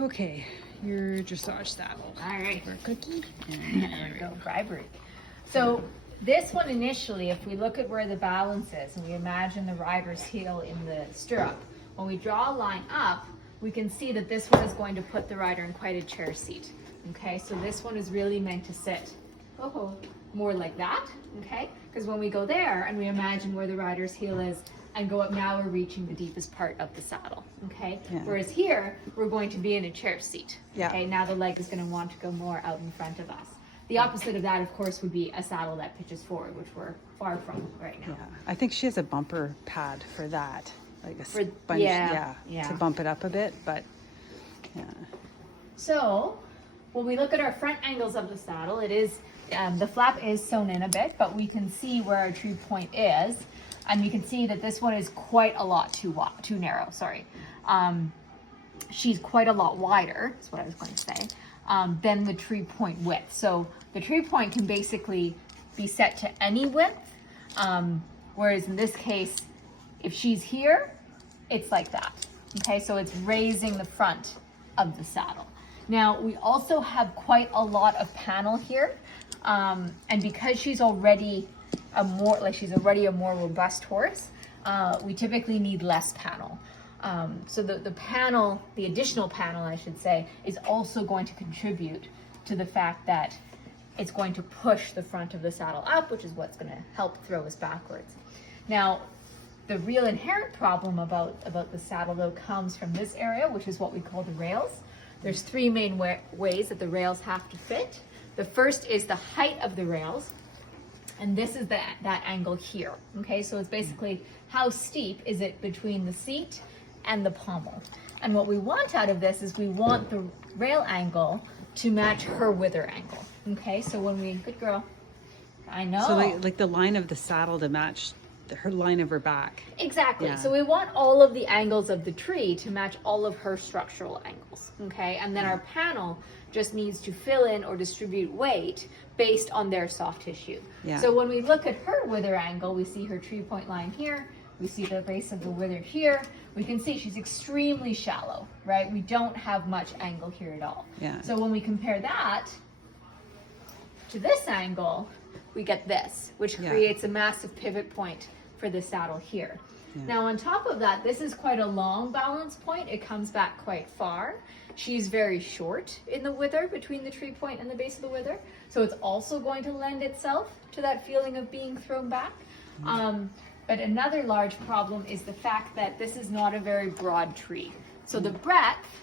Okay, your dressage saddle. All right. For a cookie. There we go, bribery. So this one initially, if we look at where the balance is and we imagine the rider's heel in the stirrup, when we draw a line up, we can see that this one is going to put the rider in quite a chair seat. Okay, so this one is really meant to sit more like that, okay? Because when we go there and we imagine where the rider's heel is and go up, now we're reaching the deepest part of the saddle, okay? Yeah. Whereas here, we're going to be in a chair seat, Yeah. okay? Now the leg is going to want to go more out in front of us. The opposite of that, of course, would be a saddle that pitches forward, which we're far from right now. Yeah, I think she has a bumper pad for that, like a For- sponge, yeah. to bump it up a bit, but yeah. So when we look at our front angles of the saddle, it is, the flap is sewn in a bit, but we can see where our tree point is. And we can see that this one is quite a lot too narrow, sorry. She's quite a lot wider, is what I was going to say, than the tree point width. So the tree point can basically be set to any width, whereas in this case, if she's here, it's like that. Okay, so it's raising the front of the saddle. Now we also have quite a lot of panel here, and because she's already a more robust horse, we typically need less panel. So the panel, the additional panel, I should say, is also going to contribute to the fact that it's going to push the front of the saddle up, which is what's going to help throw us backwards. Now, the real inherent problem about the saddle, though, comes from this area, which is what we call the rails. There's three main ways that the rails have to fit. The first is the height of the rails, and this is that angle here. Okay, so it's basically how steep is it between the seat and the pommel. And what we want out of this is we want the rail angle to match her wither angle. Okay, so when we, good girl, I know. So like the line of the saddle to match her line of her back. Exactly. Yeah. So we want all of the angles of the tree to match all of her structural angles. Okay, and then our panel just needs to fill in or distribute weight based on their soft tissue. Yeah. So when we look at her wither angle, we see her tree point line here, we see the base of the wither here, we can see she's extremely shallow, right? We don't have much angle here at all. Yeah. So when we compare that to this angle, we get this, which creates a massive pivot point for the saddle here. Yeah. Now on top of that, this is quite a long balance point. It comes back quite far. She's very short in the wither between the tree point and the base of the wither. So it's also going to lend itself to that feeling of being thrown back. But another large problem is the fact that this is not a very broad tree. So the breadth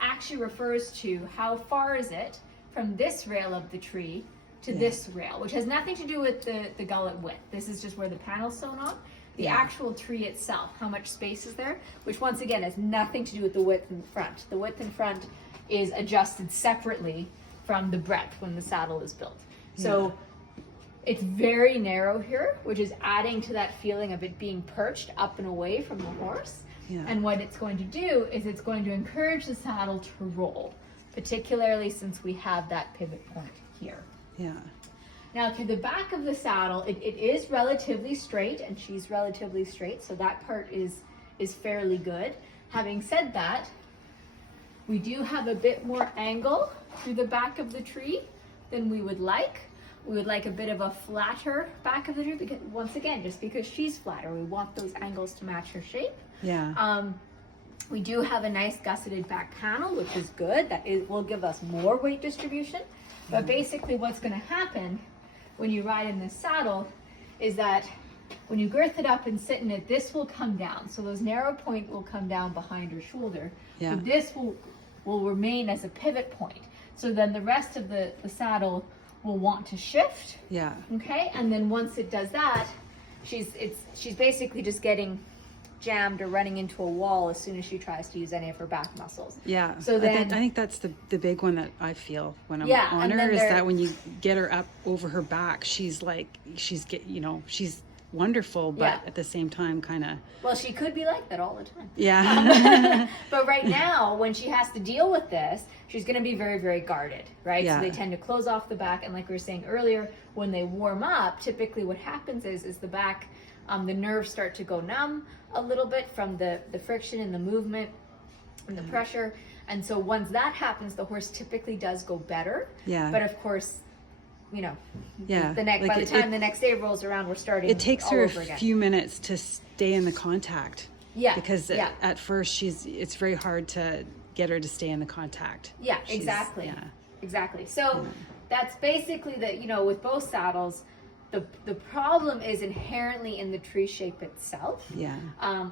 actually refers to how far is it from this rail of the tree to this rail, which has nothing to do with the gullet width. This is just where the panel's sewn on. The actual tree itself, how much space is there, which once again has nothing to do with the width in front. The width in front is adjusted separately from the breadth when the saddle is built. So it's very narrow here, which is adding to that feeling of it being perched up and away from the horse. Yeah. And what it's going to do is it's going to encourage the saddle to roll, particularly since we have that pivot point here. Yeah. Now to the back of the saddle, it is relatively straight, and she's relatively straight, so that part is fairly good. Having said that, we do have a bit more angle through the back of the tree than we would like. We would like a bit of a flatter back of the tree, because once again, just because she's flatter, we want those angles to match her shape. Yeah. We do have a nice gusseted back panel, which is good. Will give us more weight distribution. But basically what's going to happen when you ride in this saddle is that when you girth it up and sit in it, this will come down. So those narrow point will come down behind your shoulder. Yeah. But this will remain as a pivot point. So then the rest of the saddle will want to shift. Yeah. Okay, and then once it does that, she's basically just getting jammed or running into a wall as soon as she tries to use any of her back muscles. Yeah. So then I think that's the big one that I feel when I'm Yeah, on and her then is that when you get her up over her back, she's she's wonderful, but Yeah. at the same time kind of. Well, she could be like that all the time. Yeah. But right now, when she has to deal with this, she's going to be very, very guarded, right? Yeah. So they tend to close off the back. And like we were saying earlier, when they warm up, typically what happens is the back, the nerves start to go numb a little bit from the friction and the movement. and the pressure. And so once that happens, the horse typically does go better. Yeah. But of course, you know, Yeah. by the time the next day rolls around, we're starting. It takes all her a over again. few minutes to stay in the contact. Yeah. Because yeah. at first it's very hard to get her to stay in the contact. Yeah, exactly. Yeah. Exactly. So that's basically with both saddles, the problem is inherently in the tree shape itself. Yeah.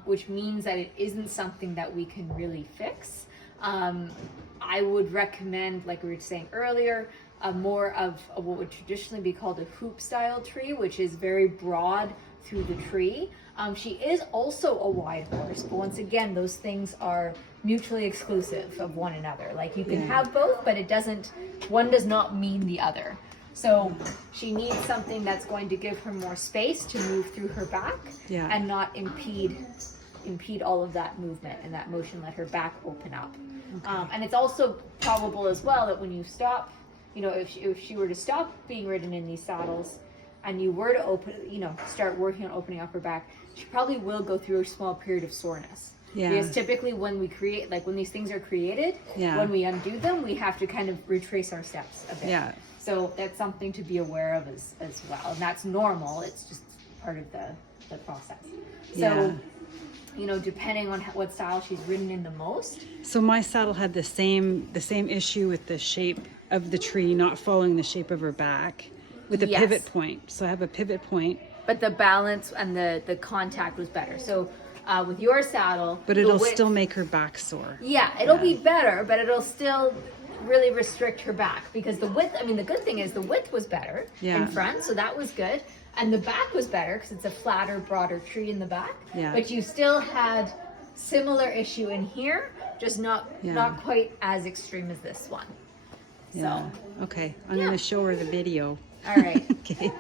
Which means that it isn't something that we can really fix. I would recommend, like we were saying earlier, more of what would traditionally be called a hoop style tree, which is very broad through the tree. She is also a wide horse, but once again, those things are mutually exclusive of one another. Like you can have both, but one does not mean the other. So she needs something that's going to give her more space to move through her back and not impede all of that movement and that motion, let her back open up. Okay. And it's also probable as well that when you stop, if she were to stop being ridden in these saddles and you were to start working on opening up her back, she probably will go through a small period of soreness. Yeah. Because typically when when these things are created, when we undo them, we have to kind of retrace our steps a bit. Yeah. So that's something to be aware of as well. And that's normal. It's just part of the process. So, depending on what style she's ridden in the most. So my saddle had the same issue with the shape of the tree not following the shape of her back with the pivot point. So I have a pivot point. But the balance and the contact was better. So with your saddle, but it'll still make her back sore. Yeah, it'll be better, but it'll still really restrict her back because the width. I mean, the good thing is the width was better in front, so that was good, and the back was better because it's a flatter, broader tree in the back. Yeah. But you still had similar issue in here, just not quite as extreme as this one. Yeah. So, okay, I'm gonna show her the video. All right. Okay.